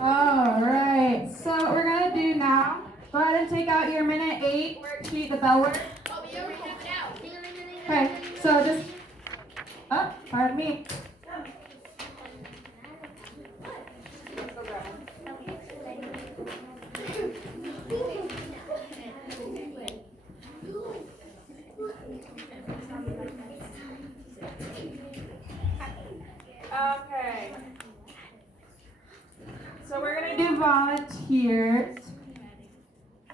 All right. So what we're gonna do now? Go ahead and take out your minute 8 worksheet, the bell work. Oh, we already have it out. Okay. So just. Oh, pardon me. Okay. So we're gonna do volunteers.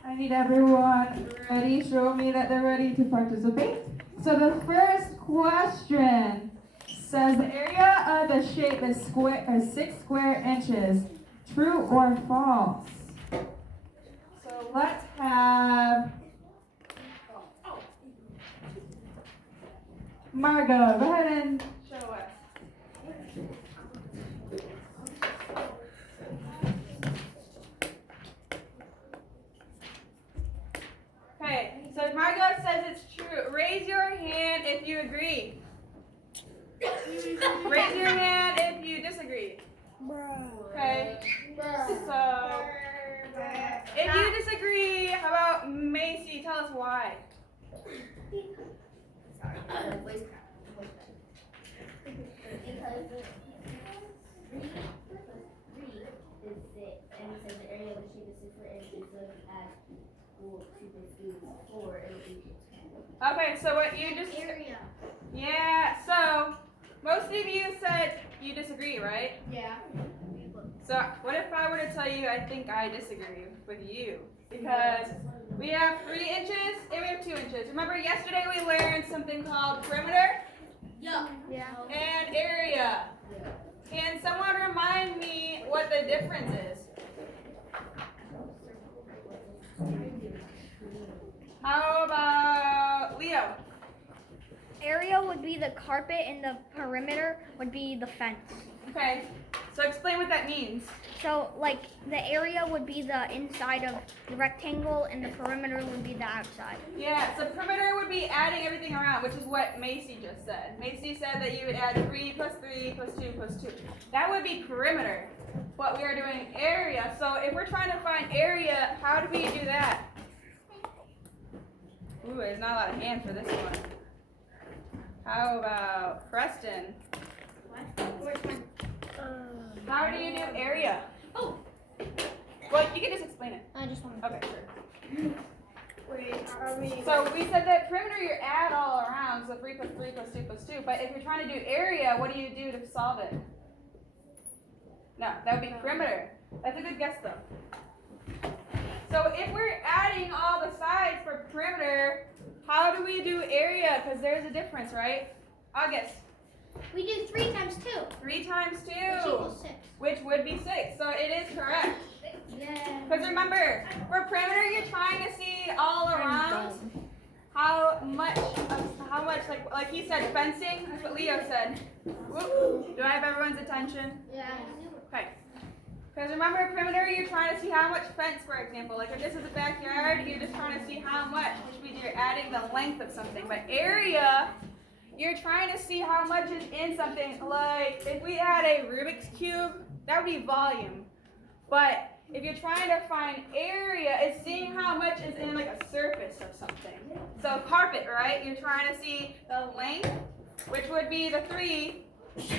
I need everyone ready. Show me that they're ready to participate. So the first question says the area of the shape is 6 square inches. True or false? So let's have Margot. Go ahead and show us. Okay, so Margot says it's true. Raise your hand if you agree. Raise your hand if you disagree. Okay, so if you disagree, how about Macy? Tell us why. Okay, so what you just... Area. Yeah, so most of you said you disagree, right? Yeah. So what if I were to tell you I think I disagree with you? Because we have 3 inches and we have 2 inches. Remember yesterday we learned something called perimeter Yeah. and area. Can someone remind me what the difference is? How about Leo? Area would be the carpet and the perimeter would be the fence. Okay, so explain what that means. So like the area would be the inside of the rectangle and the perimeter would be the outside. Yeah, so perimeter would be adding everything around, which is what Macy just said. Macy said that you would add 3 plus 3 plus 2 plus 2. That would be perimeter. But we are doing area. So if we're trying to find area, how do we do that? Ooh, there's not a lot of hand for this one. How about Preston? How do you do area? Oh. Well, you can just explain it. I just want Okay, sure. Wait, are we? So we said that perimeter you add all around, so 3 plus 3 plus 2 plus 2. But if you're trying to do area, what do you do to solve it? No, that would be perimeter. That's a good guess though. So if we're adding all the sides for perimeter, how do we do area? Because there's a difference, right? August. We do 3 times 2. 3 times 2. Which equals 6. Which would be 6. So it is correct. Yeah. Because remember, for perimeter, you're trying to see all around how much, like he said, fencing. That's what Leo said. Whoop. Do I have everyone's attention? Yeah. Okay. Because remember, perimeter, you're trying to see how much fence, for example. Like if this is a backyard, you're just trying to see how much, which means you're adding the length of something. But area, you're trying to see how much is in something. Like if we had a Rubik's Cube, that would be volume. But if you're trying to find area, it's seeing how much is in like a surface of something. So carpet, right? You're trying to see the length, which would be the 3,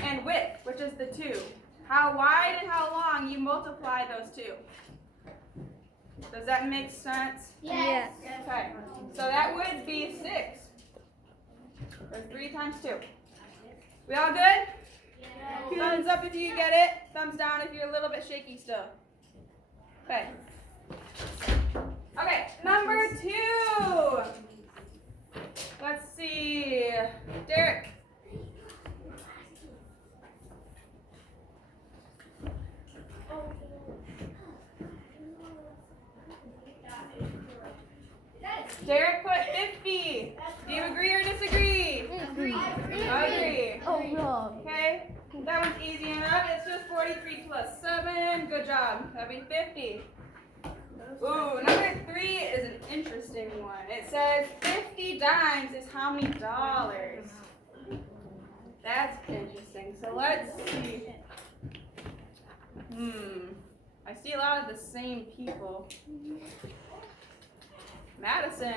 and width, which is the 2. How wide and how long, you multiply those 2. Does that make sense? Yes. Okay, so that would be 6. Or 3 times 2. We all good? Thumbs up if you get it. Thumbs down if you're a little bit shaky still. Okay. Okay, number 2. Let's see. Derek. Derek put 50. Do you agree or disagree? Agree. Agree. Oh no. Okay, that one's easy enough. It's just 43 plus 7. Good job. That'd be 50. Ooh, number 3 is an interesting one. It says 50 dimes is how many dollars? That's interesting. So let's see. I see a lot of the same people. Madison.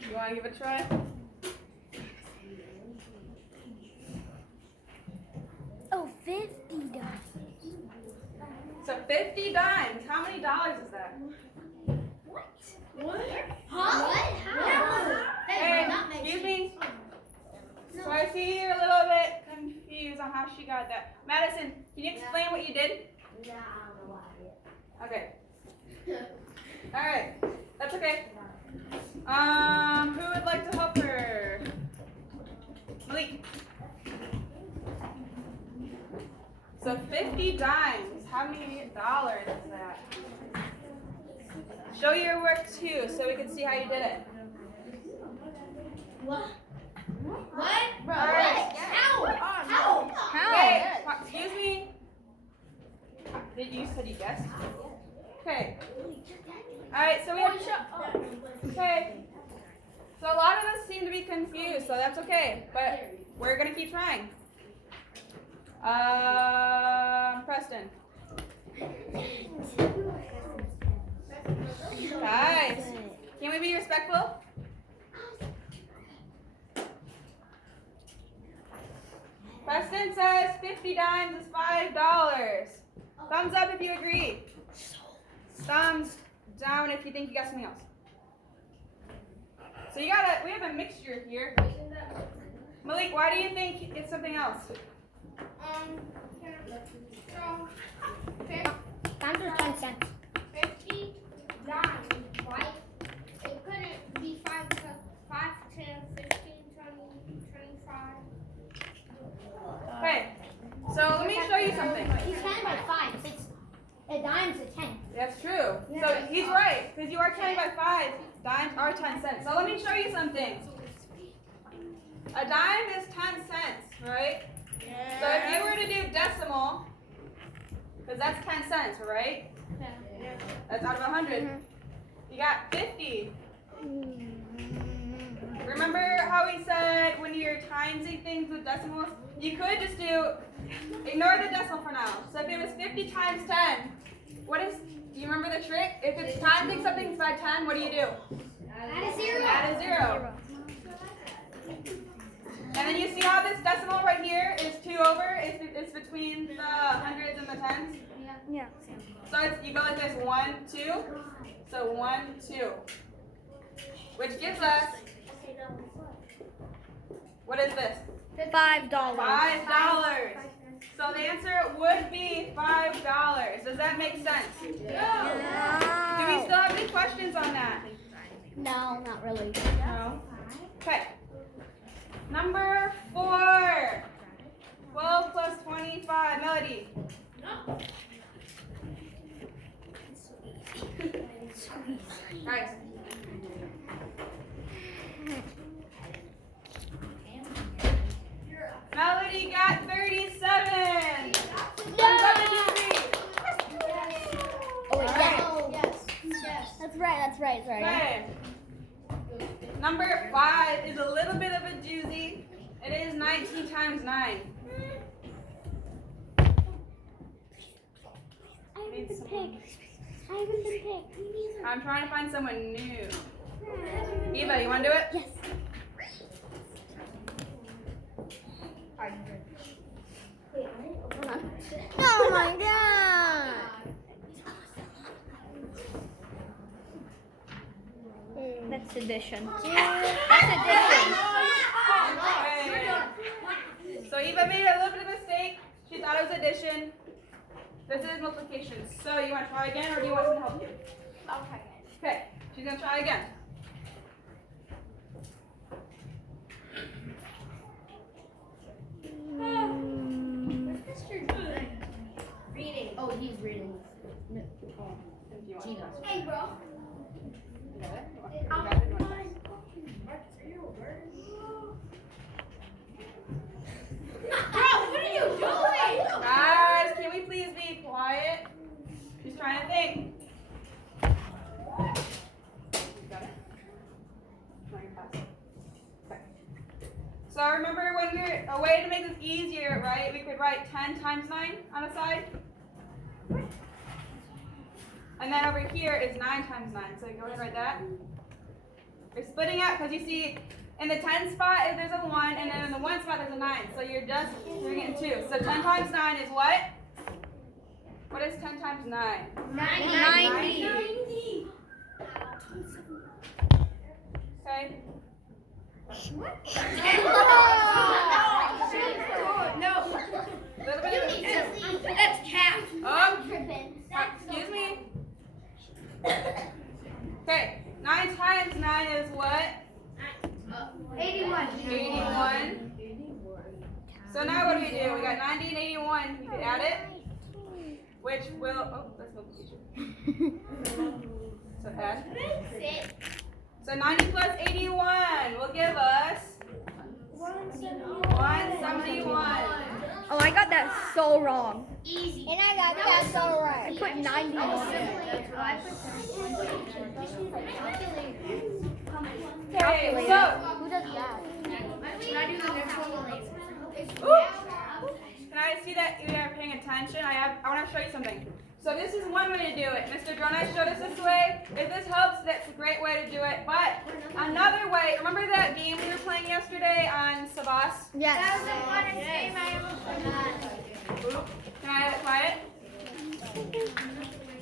You want to give it a try? Oh, 50 dollars. So 50 dimes. How many dollars is that? What? Huh? What? How? Hey, excuse me. So I see you're a little bit confused on how she got that. Madison, can you explain what you did? Yeah, I don't know why. Okay. All right. That's okay. Who would like to help her? Malik. So 50 dimes. How many dollars is that? Show your work too, so we can see how you did it. What? What? Bro, All right. How? Okay. Excuse me. Did you said you guessed? Okay. All right. So we have. Okay. So a lot of us seem to be confused, so that's okay. But we're gonna keep trying. Preston. Guys, can we be respectful? Preston says 50 dimes is $5. Thumbs up if you agree. Thumbs down if you think you got something else. So we have a mixture here. Malik, why do you think it's something else? Dimes are 10 cents. 50 dimes, right? It couldn't be 5, 10, 15, 20, 25. Okay, so let me show you something. He's 10 by 5. It's a dime's a 10. That's true. So he's right, because you are counting by 5. Dimes are 10 cents. So let me show you something. A dime is 10 cents, right? So if you were to do decimal, because that's 10 cents, right? That's out of 100. You got 50. Remember how we said when you're timesing things with decimals, you could just ignore the decimal for now. So if it was 50 times 10, do you remember the trick? If it's timesing something by 10, what do you do? Add a 0. Add a 0. And then you see how this decimal right here is 2 over? It's between the hundreds and the tens? Yeah. So you go like this, 1, 2. So 1, 2. Which gives us, what is this? $5. $5. So the answer would be $5. Does that make sense? Do we still have any questions on that? No, not really. No. Okay. Number 4. 12 plus 25. Melody. Guys. Melody got 37. Thumbs up if you agree. Oh, wait, Yes. That's right. Okay. Number 5 is a little bit of a doozy. It is 19 times 9. I haven't been picked. I'm trying to find someone new. Eva, you want to do it? Yes. Oh my god. That's addition. That's addition. Okay. So Eva made a little bit of a mistake. She thought it was addition. This is multiplication. So you want to try again, or do you want someone to help you? Okay. Okay. She's gonna try again. Reading. Oh, he's reading. If you want. Gina. Hey, bro. You got it? You got it? You want it? Bro, what are you doing? Guys, can we please be quiet? She's trying to think. Got it? Okay. So remember remember when a way to make this easier, right? We could write 10 times 9 on the side. And then over here is 9 times 9. So you go ahead and write that. You're splitting out because you see in the 10 spot there's a 1, and then in the 1 spot there's a 9. So you're just doing it in 2. So 10 times 9 is what? What is 10 times 9? 90. Okay. No. A little bit of That's cat. Oh, excuse me. Okay. 9 times 9 is what? 81. 81. So now what do we do? We got 90 and 81. You can add it. Which will, oh, that's no teacher. So add. So 90 plus 81 will give us 171. Oh, I got that so wrong. Easy. And I got that so I right. put 90 on it. Okay, so, Who does that? can I see that you are paying attention? I want to show you something. So this is one way to do it. Mr. Drones showed us this way. If this helps, that's a great way to do it. But another way, remember that game we were playing yesterday on Savas? Yes. Can I have it quiet?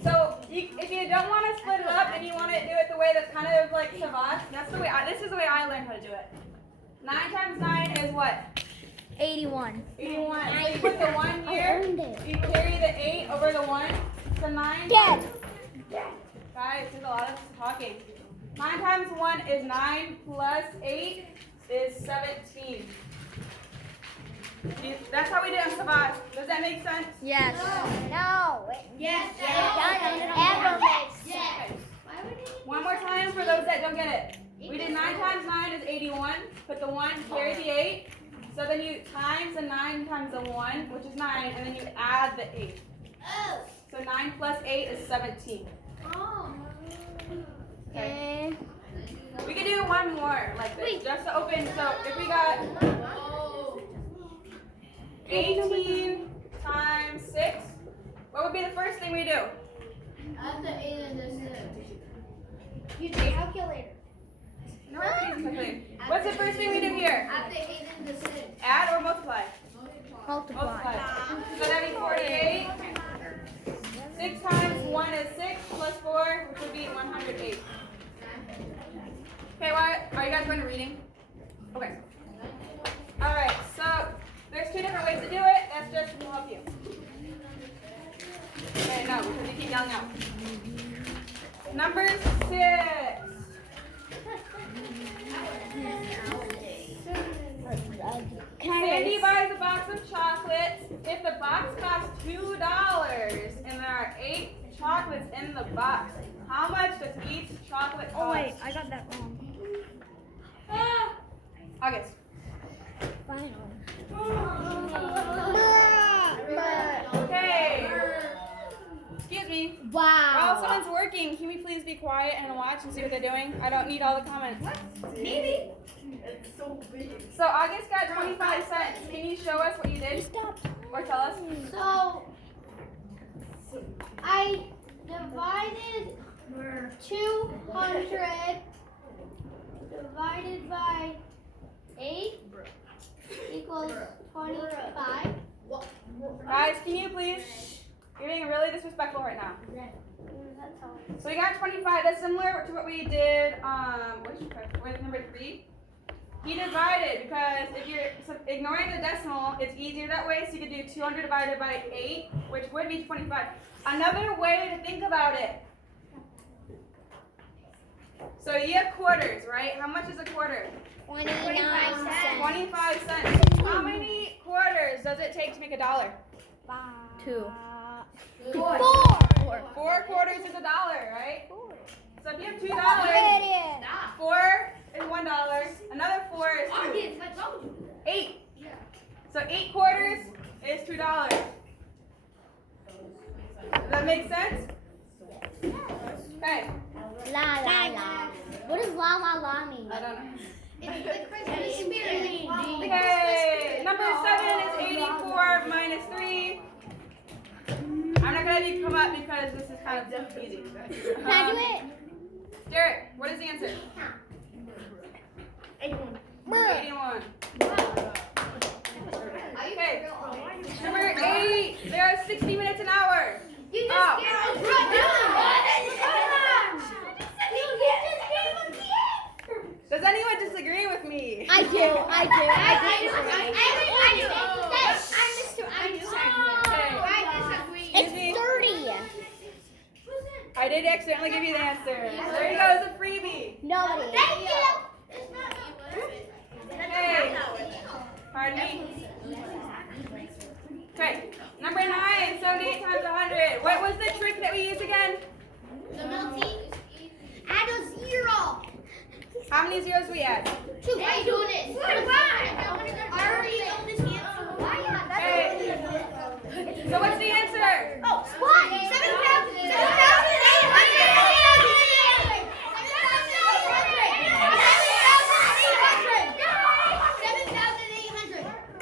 So if you don't want to split it up and you want to do it the way that's kind of like Savas, that's the way. This is the way I learned how to do it. 9 times 9 is what? 81. 81. So you put the 1 here. You carry the 8 over the 1. So 9. Dead. Guys, there's a lot of talking. 9 times 1 is 9 plus 8 is 17. That's how we did on Savas. Does that make sense? Yes. No. Yes. Ever makes sense. One more time for those that don't get it. We did 9 times 9 is 81. Put the 1, carry the 8. So then you times the 9 times the 1, which is 9, and then you add the 8. So 9 plus 8 is 17. Okay. We can do one more like this, just to open. So if we got 18 times 6, what would be the first thing we do? Add the 8 and the 6. You take calculator. No, what's the first thing we do here? Add the 8 and the 6. Add or multiply? Multiply. Multiply. So that'd be 48. 6 times 1 is 6 plus 4, which would be 108. Okay, what? Are you guys going to reading? Okay. All right, so there's 2 different ways to do it. That's just to help you. Okay, no, because you keep yelling out. Number 6. Sandy buys a box of chocolates. If the box costs $2 and there are 8 chocolates in the box, how much does each chocolate cost? Oh, wait. I got that wrong. August. Okay. Excuse me. While Wow. someone's working, can we please be quiet and watch and see what they're doing? I don't need all the comments. Maybe. So August got 25 cents. Can you show us what you did? Or tell us? So I divided 200 divided by 8 equals 25. Guys, can you please? You're being really disrespectful right now. That's all. So we got 25. That's similar to what we did with number 3. He divided because if you're ignoring the decimal, it's easier that way. So you could do 200 divided by 8, which would be 25. Another way to think about it. So you have quarters, right? How much is a quarter? 29 cents. 25 cents. How many quarters does it take to make $1? 2. 4. 4 quarters is $1, right? So if you have $2, Idiot. 4 is $1. Another 4 is 2. 8. So 8 quarters is $2. Does that make sense? Okay. La la la. What does la la la mean? I don't know. It's the Christmas spirit. Okay, number 7 is 84 minus 3. I'm not gonna have you come up because this is kind of easy. Can I do it? Derek, what is the answer? 81. 81. Are you Okay. real? Number 8, there are 60 minutes an hour. You just Oh. gave us Does anyone disagree with me? I do. I do. Excuse me. It's 30. I did accidentally give you the answer. There you go, it's a freebie. Nobody. Okay. Pardon me. Okay. Number 9, 78 times 100. What was the trick that we used again? Add a 0. How many zeros do we add? 2. Why are you doing this? I already know this answer. Okay. So what's the answer? Oh, what? 7,800.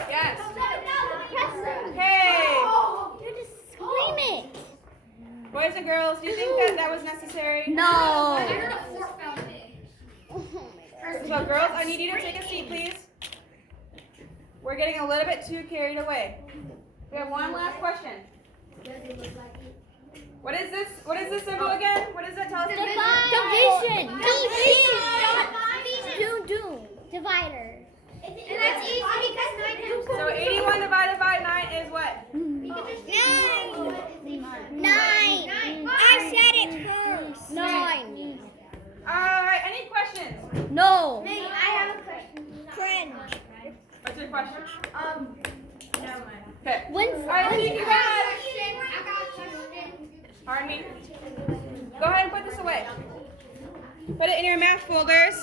Yes. Okay. You're just screaming. Boys and girls, do you think that that was necessary? No. heard a 4 fountain. So girls, I need you to take a seat, please. We're getting a little bit too carried away. We have one last question. What is this? What is this symbol again? What does it tell us? Division. Divider. And that's easy because 9 So 81 divided by 9 is what? 9. I said it first. 9. Alright, any questions? No. I have a question. Friend. What's your question? Never mind. Okay. When's Alright, so you can go ahead. I got a question. Pardon me. Go ahead and put this away. Put it in your math folders.